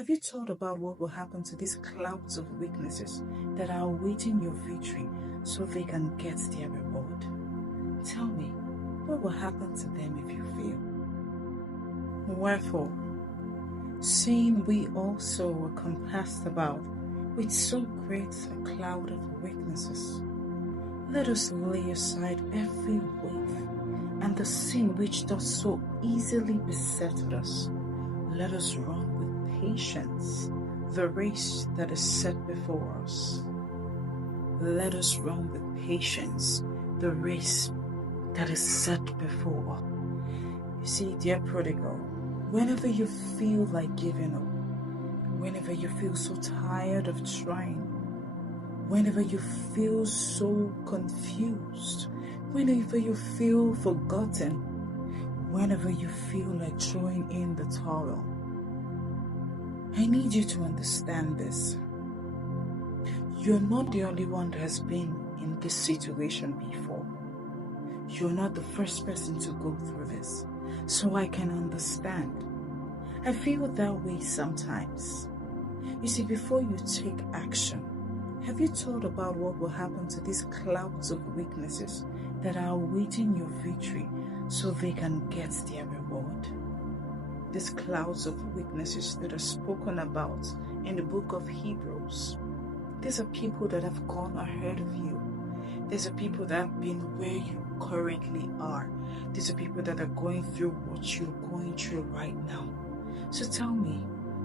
Have you thought about what will happen to these clouds of witnesses that are awaiting your victory so they can get their reward? Tell me, what will happen to them if you fail? Wherefore, seeing we also were compassed about with so great a cloud of witnesses, let us lay aside every weight and the sin which does so easily beset us. Let us run with patience the race that is set before us. Let us run with patience the race that is set before us. You see, dear prodigal, whenever you feel like giving up, whenever you feel so tired of trying, whenever you feel so confused, whenever you feel forgotten, whenever you feel like throwing in the towel, I need you to understand this. You're not the only one that has been in this situation before. You're not the first person to go through this, so I can understand. I feel that way sometimes. You see, before you take action, have you thought about what will happen to these clouds of witnesses that are awaiting your victory so they can get their reward? These clouds of witnesses that are spoken about in the book of Hebrews. These are people that have gone ahead of you. These are people that have been where you currently are. These are people that are going through what you're going through right now. So tell me,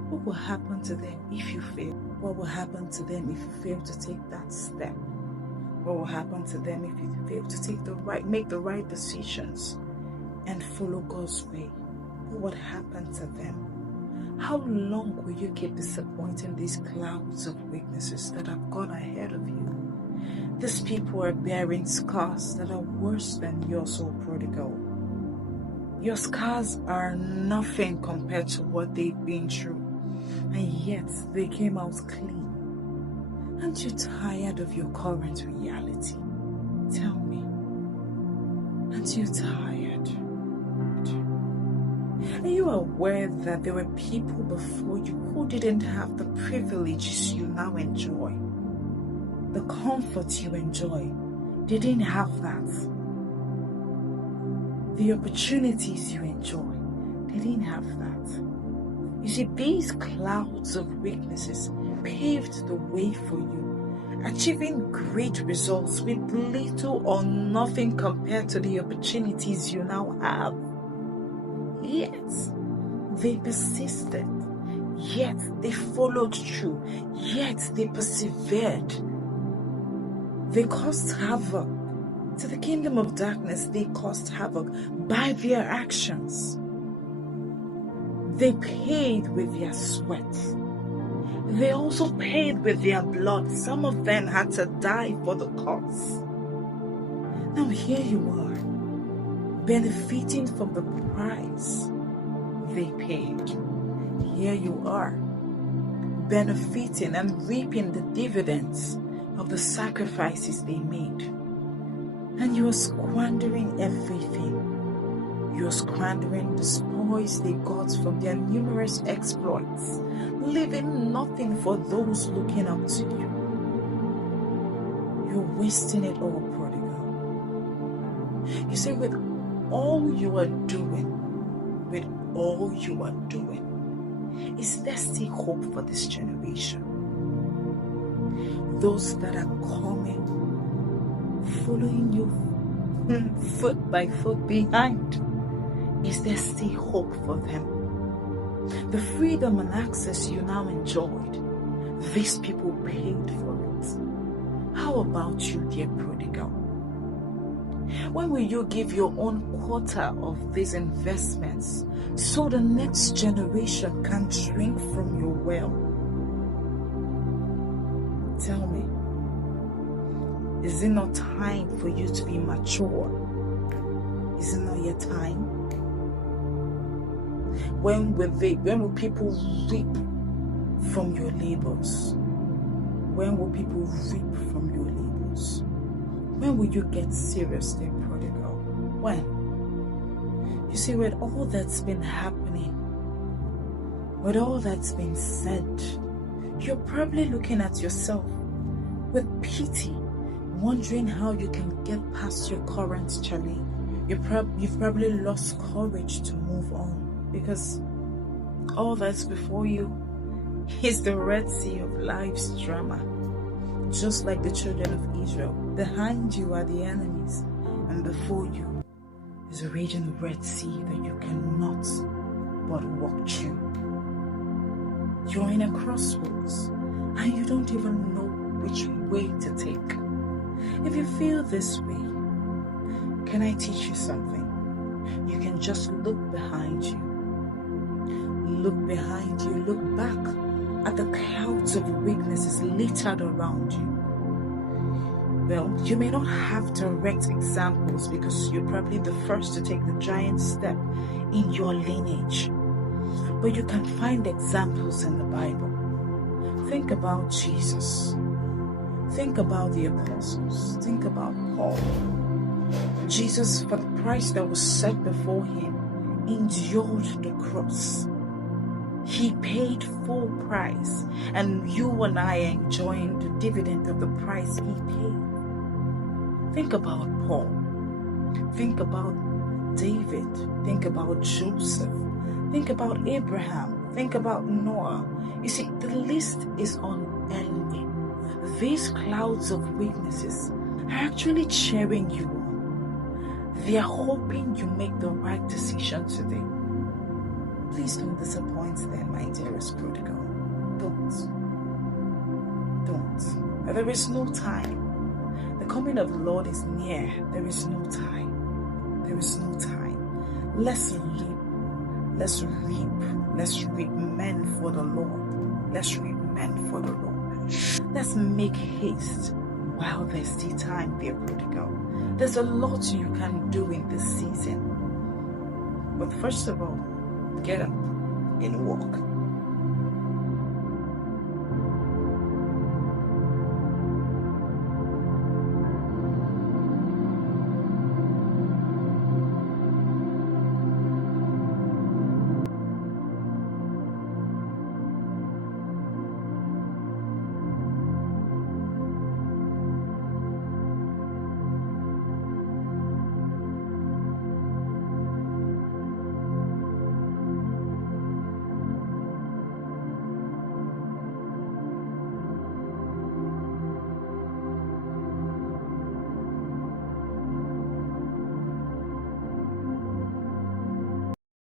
what will happen to them if you fail? What will happen to them if you fail to take that step? What will happen to them if you fail to make the right decisions and follow God's way? What would happen to them? How long will you keep disappointing these clouds of witnesses that have gone ahead of you? These people are bearing scars that are worse than yours, O prodigal. Your scars are nothing compared to what they've been through, and yet they came out clean. Aren't you tired of your current reality? Tell me, aren't you tired? Are you aware that there were people before you who didn't have the privileges you now enjoy? The comfort you enjoy, they didn't have that. The opportunities you enjoy, they didn't have that. You see, these clouds of witnesses paved the way for you, achieving great results with little or nothing compared to the opportunities you now have. Yet, they persisted. Yet, they followed through. Yet, they persevered. They caused havoc. To the kingdom of darkness, they caused havoc by their actions. They paid with their sweat. They also paid with their blood. Some of them had to die for the cause. Now here you are, benefiting from the price they paid. Here you are, benefiting and reaping the dividends of the sacrifices they made. And you are squandering everything. You are squandering the spoils they got from their numerous exploits, leaving nothing for those looking up to you. You're wasting it all, prodigal. You see, with all you are doing, is there still hope for this generation? Those that are coming, following you foot by foot behind, is there still hope for them? The freedom and access you now enjoyed, these people paid for it. How about you, dear prodigal? When will you give your own quota of these investments so the next generation can drink from your well? Tell me, is it not time for you to be mature? Is it not your time? When will people reap from your labors? When will people reap from your labors? When will you get serious, dear prodigal? When? You see, with all that's been happening, with all that's been said, you're probably looking at yourself with pity, wondering how you can get past your current challenge. You've probably lost courage to move on because all that's before you is the Red Sea of life's drama. Just like the children of Israel, behind you are the enemies, and before you is a raging Red Sea that you cannot but walk through. You're in a crossroads and you don't even know which way to take. If you feel this way, can I teach you something? You can just look behind you. Look behind you, look back at the clouds of weaknesses littered around you. Well, you may not have direct examples because you're probably the first to take the giant step in your lineage. But you can find examples in the Bible. Think about Jesus. Think about the apostles. Think about Paul. Jesus, for the price that was set before him, endured the cross. He paid full price, and you and I are enjoying the dividend of the price he paid. Think about Paul. Think about David. Think about Joseph. Think about Abraham. Think about Noah. You see, the list is unending. These clouds of witnesses are actually cheering you on. They are hoping you make the right decision today. Please don't disappoint them, my dearest prodigal. Don't. There is no time. The coming of the Lord is near. There is no time. There is no time. Let's leap. Let's reap. Let's reap men for the Lord. Let's reap men for the Lord. Let's make haste while there's still time, dear prodigal. There's a lot you can do in this season. But first of all, get up and walk.